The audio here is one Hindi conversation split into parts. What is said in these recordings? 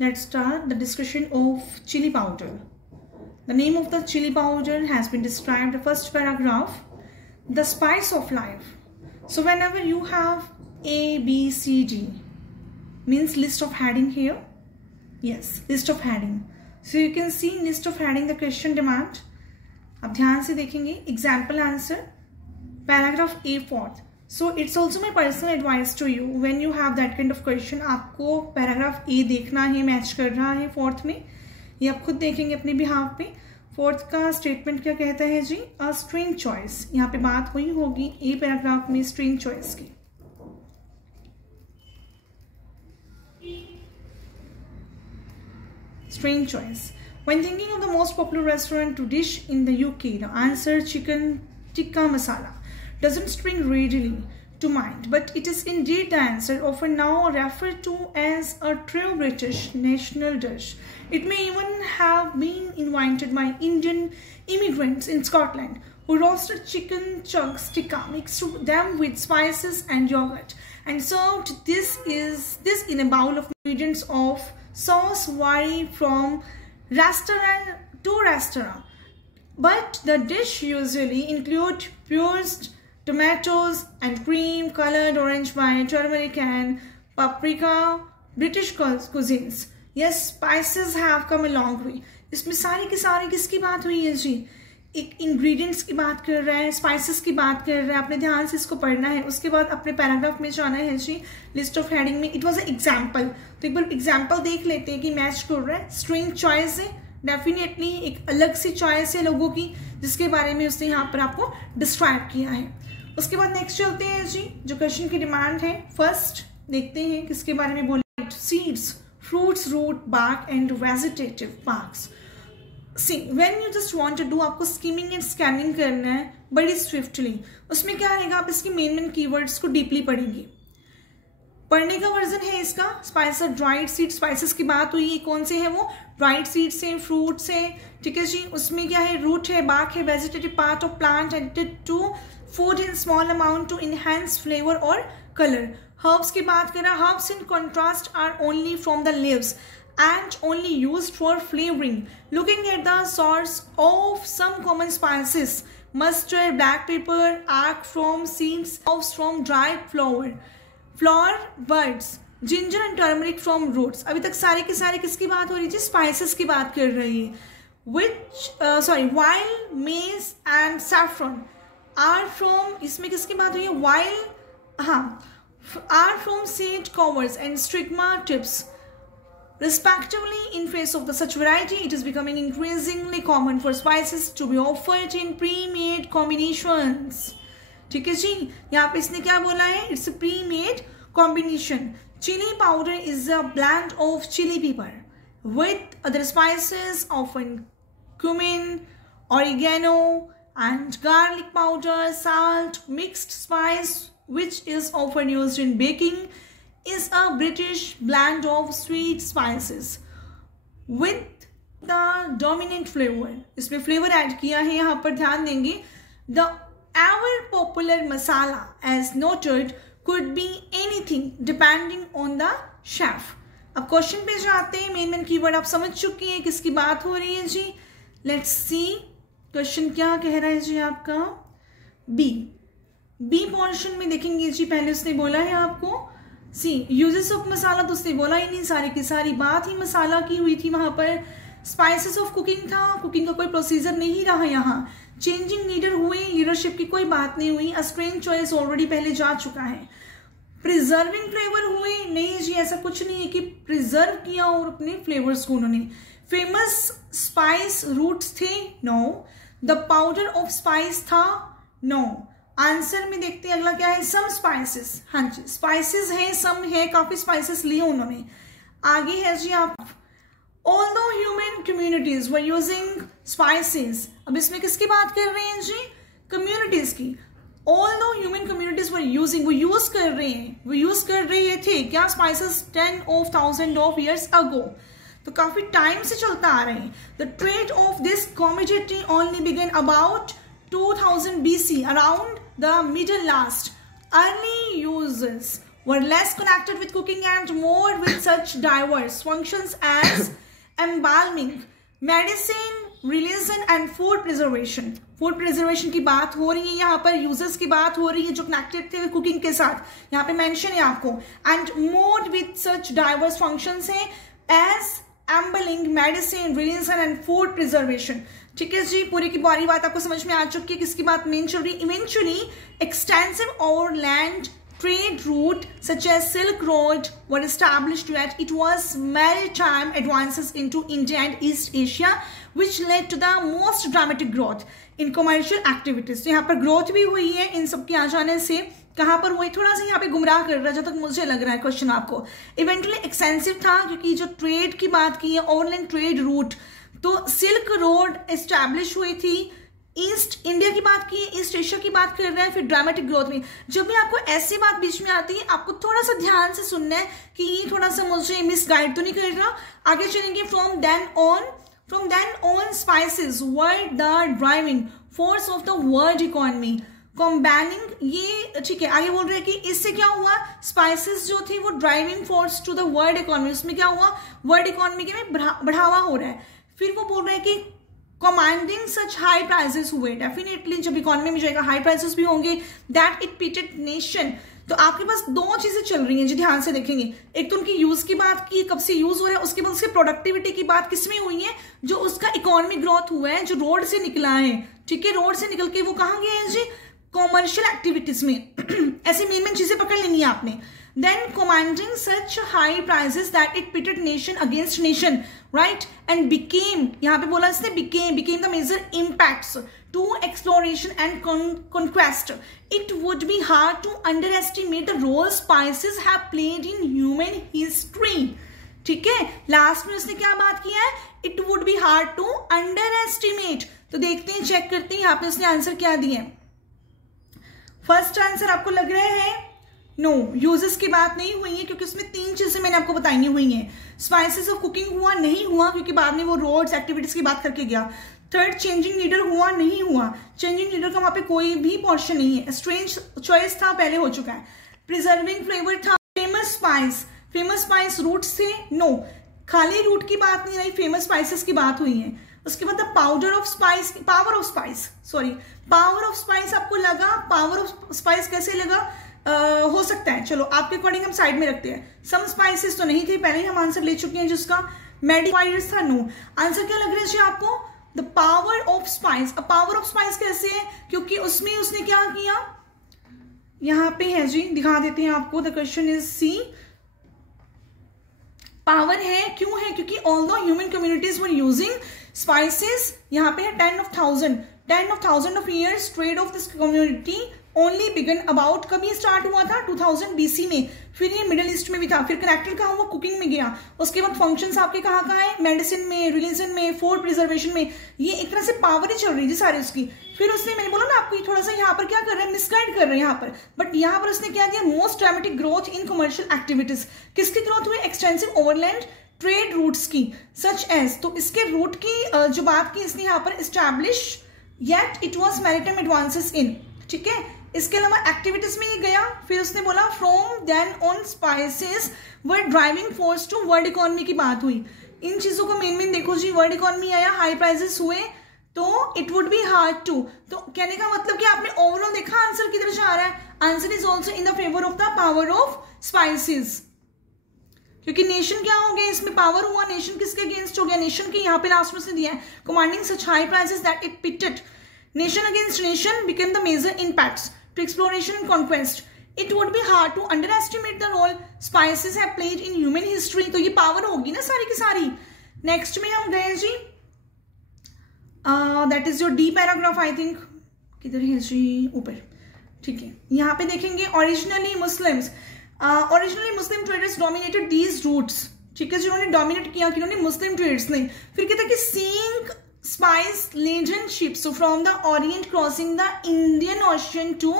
let's start the discussion of chili powder. The name of the chili powder has been described in the first paragraph. The spice of life. So whenever you have A, B, C, D, means list of heading here. Yes, list of heading. So you can see list of heading the question demand. अब ध्यान से देखेंगे example answer paragraph A fourth. So it's also my personal advice to you when you have that kind of question. आपको paragraph A देखना है, मैच कर रहा है fourth में, ये आप खुद देखेंगे अपने behalf पे. फोर्थ का स्टेटमेंट क्या कहता है जी? A string choice. यहाँ पे बात हुई होगी ए पैराग्राफ में स्ट्रिंग चॉइस की. String choice. When thinking of the most popular restaurant dish in the UK, the answer chicken tikka masala doesn't spring readily to mind, but it is indeed the answer, often now referred to as a true British national dish. It may even have been invented by Indian immigrants in Scotland who roasted chicken chunks tikka, mixed them with spices and yogurt, and served this in a bowl of ingredients of sauce vary from restaurant to restaurant, but the dish usually include pureed tomatoes and cream colored orange by turmeric and paprika. British cuisines. Yes, spices have come a long way. इसमें सारी की सारी किसकी बात हुई है जी? एक इंग्रेडिएंट्स की बात कर रहा है, स्पाइसेस की बात कर रहा है. आपने ध्यान से इसको पढ़ना है. उसके बाद अपने पैराग्राफ में जाना है जी लिस्ट ऑफ हेडिंग में. It was a example. तो एक बार एग्जांपल देख लेते हैं कि मैच कर रहा है. स्ट्रिंग चॉइस है, डेफिनेटली एक अलग सी चॉइस है लोगों की, जिसके बारे में उसने यहाँ पर आपको डिस्क्राइब किया है. उसके बाद नेक्स्ट चलते हैं जी, जो क्वेश्चन की डिमांड है. फर्स्ट देखते हैं किसके बारे में बोला. Seeds, fruits, root, bark and vegetative parts. See, when you just want to do, आपको skimming and scanning करना है बड़ी swiftly. उसमें क्या रहेगा, आप इसकी मेन कीवर्ड्स को डीपली पढ़ेंगे. पढ़ने का वर्जन है इसका स्पाइस, ड्राइड सीड. स्पाइसेस की बात हुई, कौन से है वो? ड्राइड सीड्स है, फ्रूट्स है, ठीक है जी. उसमें क्या है? रूट है, बार्क है, vegetative part of plant edited to food in small amount to enhance flavour और कलर. हर्ब्स की बात करें, herbs in contrast are only from the leaves and only used for flavoring. Looking at the source of some common spices, mustard, black pepper, arc from seeds, hops from dried flower buds, ginger and turmeric from roots. अभी तक सारे के सारे किसकी बात हो रही है? स्पाइसेस की बात कर रही है. While maize and saffron are from, इसमें किसकी बात हुई है? Are from seed covers and stigma tips respectively. In face of such variety, it is becoming increasingly common for spices to be offered in pre-made combinations. ठीक है जी. यहाँ पे इसने क्या बोला है? It's a pre-made combination. Chili powder is a blend of chili pepper with other spices, often cumin, oregano, and garlic powder, salt, mixed spice, which is often used in baking. Is a British blend of sweet spices with the dominant flavor. इसमें फ्लेवर ऐड किया है, यहाँ पर ध्यान देंगे. The ever popular masala, as noted, could be anything depending on the chef. अब क्वेश्चन पे जाते हैं. मेन कीवर्ड आप समझ चुके हैं किसकी बात हो रही है जी. लेट्स सी क्वेश्चन क्या कह रहा है जी आपका. बी पोर्शन में देखेंगे जी. पहले उसने बोला है आपको सी यूजेस ऑफ मसाला, तो उसने बोला ही नहीं. सारी की सारी बात ही मसाला की हुई थी. वहां पर स्पाइसेस ऑफ कुकिंग था. कुकिंग का कोई प्रोसीजर नहीं रहा. यहाँ चेंजिंग लीडर हुए, लीडरशिप की कोई बात नहीं हुई. अ स्ट्रिंग चॉइस ऑलरेडी पहले जा चुका है. प्रिजर्विंग फ्लेवर हुए नहीं जी, ऐसा कुछ नहीं है कि प्रिजर्व किया और अपने फ्लेवर्स को उन्होंने. फेमस स्पाइस रूट्स थे, no. The powder of spice था, नो. आंसर में देखते हैं अगला क्या है. Some spices. हाँ जी, स्पाइसेस हैं, सम है, काफी स्पाइसेस लिए उन्होंने. आगे है जी आप although human communities were using spices. अब इसमें किसकी बात कर रहे हैं जी? कम्युनिटीज की. although human communities were using, वो यूज कर रहे हैं, वो यूज कर रहे थे क्या? Spices 10,000 of years ago. तो काफी टाइम से चलता आ रहे हैं. The trade of this commodity only began about 2000 BC, around the middle last. Early uses were less connected with cooking and more with such diverse functions as embalming, medicine, religion and food preservation. Food preservation की बात हो रही है यहाँ पर, यूजर्स की बात हो रही है जो कनेक्टेड थे कुकिंग के साथ, यहाँ पे मेंशन है आपको. And more with such diverse functions है as embalming, medicine, religion and food preservation. ठीक है जी, पूरी की पूरी बात आपको समझ में आ चुकी है. किसकी बात मेन चल रही? Eventually extensive overland trade route such as Silk Road were established yet it was maritime advances into India and East Asia which led to the most dramatic growth in commercial activities. तो यहाँ पर ग्रोथ भी हुई है इन सब के आ जाने से. कहाँ पर हुई? थोड़ा सा यहाँ पे गुमराह कर रहा है जब तक मुझे लग रहा है क्वेश्चन आपको. इवेंटुअली एक्सटेंसिव था क्योंकि जो ट्रेड की बात की है, ओवरलैंड ट्रेड रूट, तो सिल्क रोड एस्टैब्लिश हुई थी. ईस्ट इंडिया की बात की, ईस्ट एशिया की बात कर रहे हैं. फिर ड्रामेटिक ग्रोथ में जब भी आपको ऐसी बात बीच में आती है आपको थोड़ा सा ध्यान से सुनना है कि ये थोड़ा सा मुझे मिसगाइड तो नहीं कर रहा. आगे चलेंगे. From then on spices were the driving force of the world economy. Combining, ये ठीक है. आगे बोल रहे हैं कि इससे क्या हुआ, स्पाइसेस जो थी वो driving force to the world economy, उसमें क्या हुआ, वर्ल्ड इकोनॉमी के में बढ़ावा हो रहा है. फिर वो बोल रहे हैं कि कमांडिंग सच हाई प्राइसेस हुए. डेफिनेटली जब इकोनॉमी में जाएगा हाई प्राइसेस भी होंगे. That it pitted nation. तो आपके पास दो चीजें चल रही हैं जी, ध्यान से देखेंगे. एक तो उनकी यूज की बात की, कब से यूज हो रहा है, उसके बाद उसकी प्रोडक्टिविटी की बात किसमें हुई है, जो उसका इकोनॉमी ग्रोथ हुआ है, जो रोड से निकला है. ठीक है, रोड से निकल के वो कहाँ गया है जी, कॉमर्शियल एक्टिविटीज में. ऐसी मेन चीजें पकड़ लेनी है आपने. Then commanding such high prices that it pitted nation against nation, right? And became, यहाँ पे बोला इसने became the major impacts to exploration and conquest. It would be hard to underestimate the role spices have played in human history. ठीक है, लास्ट में उसने क्या बात किया है, it would be hard to underestimate. तो देखते हैं, चेक करते हैं यहाँ पे उसने आंसर क्या दिया. फर्स्ट आंसर आपको लग रहा है नो, यूजेस की बात नहीं हुई है क्योंकि उसमें तीन चीजें मैंने आपको बताई हुई हैं. स्पाइसेस ऑफ कुकिंग हुआ नहीं हुआ क्योंकि बाद में वो रोड्स एक्टिविटीज की बात करके गया. थर्ड, चेंजिंग लीडर हुआ नहीं हुआ, चेंजिंग लीडर का वहां पे कोई भी पोर्शन नहीं है. स्ट्रेंज चॉइस था, पहले हो चुका है. प्रिजर्विंग फ्लेवर था. फेमस स्पाइस रूट्स थे, नो, खाली रूट की बात नहीं रही, फेमस स्पाइसेस की बात हुई है. उसके बाद पावर ऑफ स्पाइस आपको लगा, पावर ऑफ स्पाइस कैसे लगा, हो सकता है, चलो आपके अकॉर्डिंग हम साइड में रखते हैं. सम स्पाइसेस तो नहीं थे, पहले ही हम आंसर ले चुके हैं जिसका. मेडिफायर्स था, नो. आंसर क्या लग रहा है जी आपको, द पावर ऑफ स्पाइस. अब पावर ऑफ स्पाइस कैसे है, क्योंकि उसमें उसने क्या किया, यहां पे है जी, दिखा देते हैं आपको. The question is C. Power है, क्यों है, क्योंकि all the human communities were using spices. यहाँ पे है 10,000 of years trade of this community only began about, कभी स्टार्ट हुआ था 2000 BC में. फिर ये मिडिल ईस्ट में भी था. फिर कनेक्टेड कहाँ हुआ, कुकिंग में गया. उसके बाद फंक्शंस आपके कहाँ है, मेडिसिन में, रिलीजन में, फूड प्रिजर्वेशन में. ये एक तरह से पावर ही चल रही थी सारी उसकी. फिर उसने, मैंने बोला ना आपको, थोड़ा सा यहाँ पर क्या कर रहे हैं, मिसगाइड कर रहे हैं यहाँ पर. बट यहाँ पर उसने क्या दिया, most dramatic growth in commercial activities. किसकी ग्रोथ हुई, एक्सटेंसिव ओवरलैंड ट्रेड रूट्स की, सच एज. तो इसके रूट की जो बात की इसने यहाँ पर, establish yet it was maritime advances in. ठीक है, इसके अलावा एक्टिविटीज में ये गया. फिर उसने बोला from then on spices were driving force to world economy की बात हुई. इन चीजों को मेन देखो जी. वर्ल्ड इकोनॉमी आया, हाई प्राइसेस हुए, तो it would be hard to. तो कहने का मतलब कि आपने ओवरऑल देखा आंसर किधर जा रहा है. Answer is also in the favour of the power of spices. क्योंकि नेशन क्या हो गया, इसमें पावर हुआ, नेशन किसके अगेंस्ट हो गया, नेशन के यहाँ पे लास्ट में से दिया है, commanding such high prices that it pitted nation against nation became the major impacts to exploration and conquest. It would be hard to underestimate the role spices have played in human history. तो ये पावर होगी ना सारी की सारी. नेक्स्ट में हम गए जी, that is your D paragraph. I think किधर है जी, ऊपर. ठीक है, यहाँ पे देखेंगे. Originally Muslim traders dominated these routes. ठीक है, जिन्होंने डोमिनेट किया, किन्होंने, मुस्लिम ट्रेडर्स ने. फिर कहता है कि seeing spice laden ships from the Orient crossing the Indian Ocean to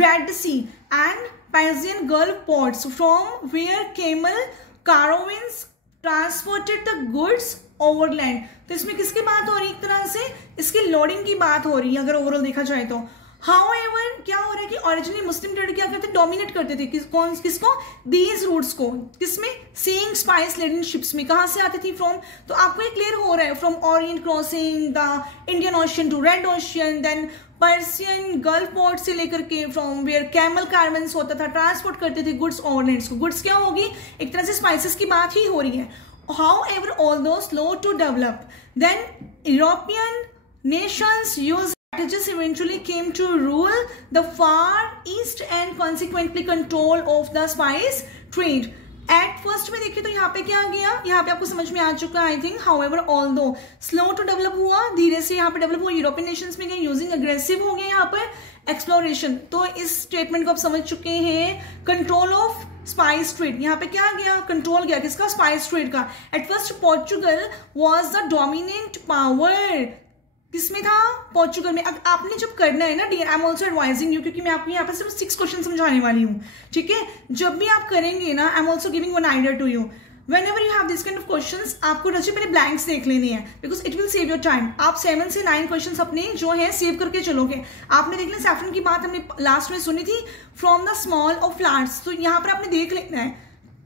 Red Sea and Persian Gulf ports from where camel caravans transported the goods overland. तो इसमें किसकी बात हो रही है, एक तरह से इसकी लोडिंग की बात हो रही है अगर ओवरऑल देखा जाए तो. हाउएवर क्या हो रहा है कि ओरिजिनली मुस्लिम ट्रेडर क्या करते, डोमिनेट करते थे किसको, दीज रूट्स को, किसमें, सीइंग स्पाइस लेडन शिप्स में। कहां से आती थी, फ्रॉम, तो आपको ये क्लियर हो रहा है, from orient crossing the Indian Ocean to Red Ocean, then Persian Gulf port से लेकर के फ्रॉम वेयर कैमल कार्मेंस होता था, ट्रांसपोर्ट करते थे गुड्स ओवरलैंड्स को। गुड्स क्या होगी, एक तरह से स्पाइसेस की बात ही हो रही है। However although slow to develop, then European nations used strategies eventually came to rule the far east and consequently control of the spice trade. At first में देखिए तो यहाँ पे क्या आ गया, यहाँ पे आपको समझ में आ चुका है I think. However although slow to develop हुआ, धीरे से यहाँ पे डेवलप हुआ, यूरोपियन नेशंस में गए, यूजिंग अग्रेसिव हो गया यहाँ पर एक्सप्लोरेशन। तो इस स्टेटमेंट को आप समझ चुके हैं। कंट्रोल ऑफ स्पाइस ट्रेड, यहाँ पे क्या गया, कंट्रोल गया किसका, स्पाइस ट्रेड का। At first Portugal was the dominant power, किसमें था, पोर्चुगल में। अब आपने जब करना है ना dear, I am also advising you, क्योंकि मैं आपको यहाँ पर सिर्फ 6 क्वेश्चन समझाने वाली हूँ, ठीक है। जब भी आप करेंगे ना, I am also giving one idea to you, whenever you have this kind of questions, आपको रचे पहले ब्लैंक्स देख लेने हैं, because it will save your time. आप 7 से 9 क्वेश्चंस अपने जो है सेव करके चलोगे। आपने देख लिया सैफरन की बात हमने लास्ट में सुनी थी, from the small of flowers, तो यहाँ पर आपने देख लेना है,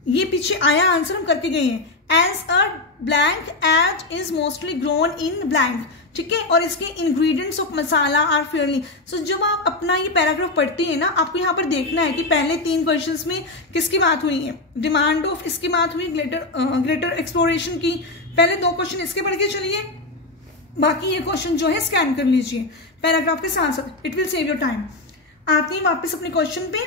ये पीछे आया आंसर हम करके गए हैं। As a blank it is mostly grown in blank, ठीक है, और इसके ingredients of masala are fairly. So जब आप अपना ये पैराग्राफ पढ़ते हैं ना, आपको यहाँ पर देखना है कि पहले 3 क्वेश्चंस में किसकी बात हुई है, डिमांड ऑफ इसकी बात हुई, ग्रेटर एक्सप्लोरेशन की। पहले 2 क्वेश्चन इसके पढ़ के चलिए, बाकी ये क्वेश्चन जो है स्कैन कर लीजिए पैराग्राफ के साथ साथ, it will save your time. आते हैं वापस अपने क्वेश्चन पे।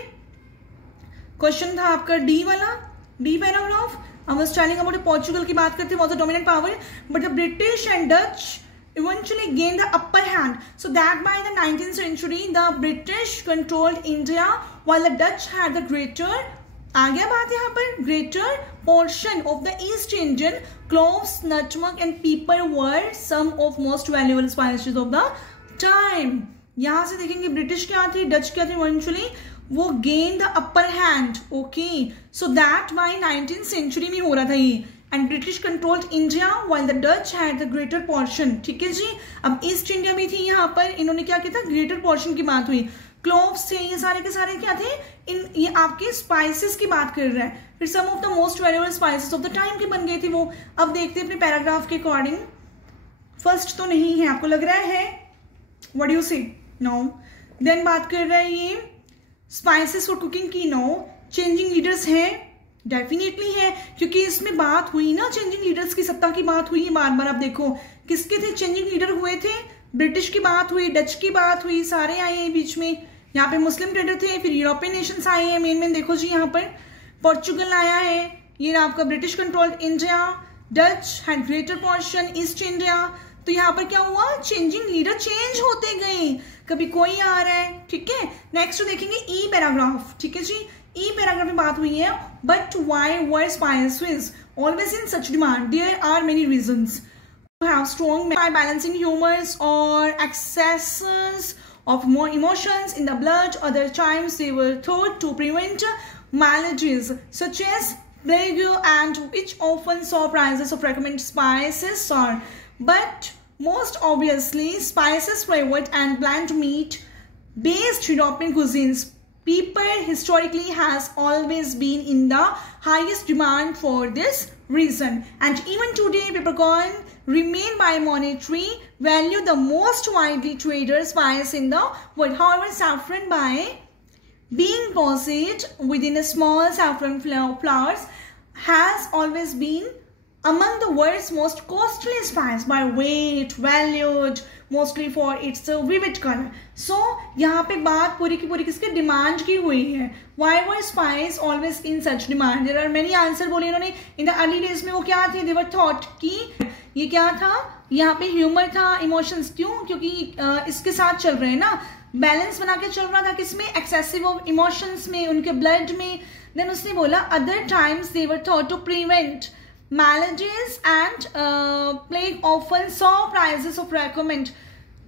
क्वेश्चन था आपका डी वाला, D paragraph. I was telling about Portugal की बात करते हैं, was a dominant power, but the British and Dutch eventually gained the upper hand. So that by the 19th century, the British controlled India, while the Dutch had the greater, आ गया बात यहाँ पर, greater portion of the East Indian. Cloves, nutmeg and pepper were some of most valuable spices of the time. यहाँ से देखेंगे ब्रिटिश क्या थी, डच क्या थी, इवेंचुअली वो gain the upper hand, okay. So that by 19th century में हो रहा था ये, and British controlled India while the Dutch had the greater portion, ठीक है जी। अब ईस्ट इंडिया भी थी यहाँ पर, इन्होंने क्या किया था, ग्रेटर पोर्शन की बात हुई। क्लोव्स थे, ये सारे के सारे क्या थे, ये आपके स्पाइसेस की बात कर रहा है। फिर some of the most valuable spices of the time के बन गए थे वो। अब देखते हैं अपने पैराग्राफ के अकॉर्डिंग, फर्स्ट तो नहीं है, आपको लग रहा है, व्हाट डू यू से, नो। देन बात कर रहा है ये स्पाइसेस फॉर कुकिंग की, नो। चेंजिंग लीडर्स हैं, डेफिनेटली है, क्योंकि इसमें बात हुई ना चेंजिंग लीडर्स की, सत्ता की बात हुई है बार बार। आप देखो किसके थे चेंजिंग लीडर हुए थे, ब्रिटिश की बात हुई, डच की बात हुई, सारे आए हैं बीच में। यहाँ पे मुस्लिम ट्रेडर थे, फिर यूरोपियन नेशंस आए हैं मेन देखो जी, यहाँ पर पोर्चुगल आया है, ये आपका British controlled India, Dutch had greater portion east India. तो यहाँ पर क्या हुआ, चेंजिंग लीडर चेंज होते गए, कभी कोई आ रहा है, ठीक है। नेक्स्ट देखेंगे ई पैराग्राफ, ठीक है जी। ई पैराग्राफ में बात हुई है, but why were spices always in such demand, there are many reasons. Have strong by balancing humors or excesses of more emotions in the blood. Other times they were thought to prevent maladies such as plague, and which often saw prices of recommended spices soar. But most obviously, spices flavored and bland meat based European cuisines. Pepper historically has always been in the highest demand for this reason, and even today peppercorn remain by monetary value the most widely traded spice in the world. However, saffron, by being processed within a small saffron flowers, has always been among the world's most costly spice by weight, valued mostly for its vivid color. So यहाँ पे बात पूरी की पूरी किसके डिमांड की हुई है, why were spice always in such demand? There are many answer बोले इन्होंने। in the early days में वो क्या थे, they were thought कि ये क्या था, यहाँ पे ह्यूमर था, इमोशंस, क्यों, क्योंकि इसके साथ चल रहे हैं ना, बैलेंस बना के चल रहा था किसमें, एक्सेसिव ऑफ इमोशंस में, उनके ब्लड में। देन उसने बोला other times they were thought to prevent maladies and plague often saw prices of recommend,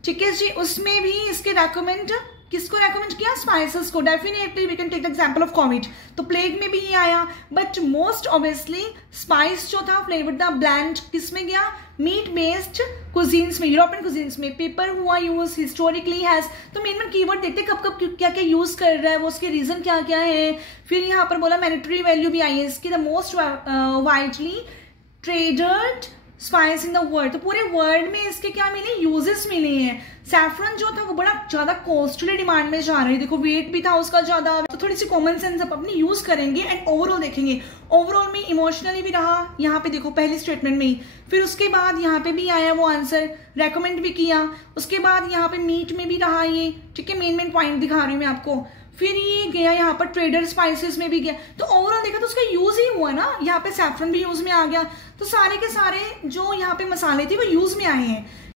ठीक है जी। उसमें भी इसके recommend किसको रेकमेंड किया? स्पाइसेस को। Definitely we can take the example of Covid, तो प्लेग में भी ये आया, बट मोस्ट ऑब्वियसली स्पाइस जो था फ्लेवर्ड द ब्लैंड किस में गया? मीट बेस्ड कुजीन्स में, यूरोपियन कुजीन्स में। पेपर हुआ यूज हिस्टोरिकली हैज, तो मेन कीवर्ड देखते कब कब क्या क्या यूज कर रहा है वो, उसके रीजन क्या क्या है। फिर यहाँ पर बोला मॉनेटरी वैल्यू भी आई है इसकी, the most widely traded spice in the world, तो पूरे वर्ल्ड में इसके क्या मिले? यूजेस मिले हैं। सैफरन जो था वो बड़ा ज्यादा कॉस्टली डिमांड में जा रही है, देखो वेट भी था उसका ज्यादा, तो थोड़ी सी कॉमन सेंस आप अपनी यूज करेंगे एंड ओवरऑल देखेंगे। ओवरऑल में इमोशनली भी रहा, यहाँ पे देखो पहली स्टेटमेंट में ही। फिर उसके बाद यहाँ पे भी आया वो आंसर, रेकमेंड भी किया। उसके बाद यहाँ पे मीट में भी रहा ये, ठीक है, मेन पॉइंट दिखा रही हूँ मैं आपको। फिर ये गया यहाँ पर ट्रेडर स्पाइसेस में भी गया, तो ओवरऑल देखा तो उसका यूज ही हुआ ना, यहाँ पे सैफरन भी यूज में आ गया, तो सारे के सारे जो यहाँ पे मसाले थे वो यूज में आए हैं।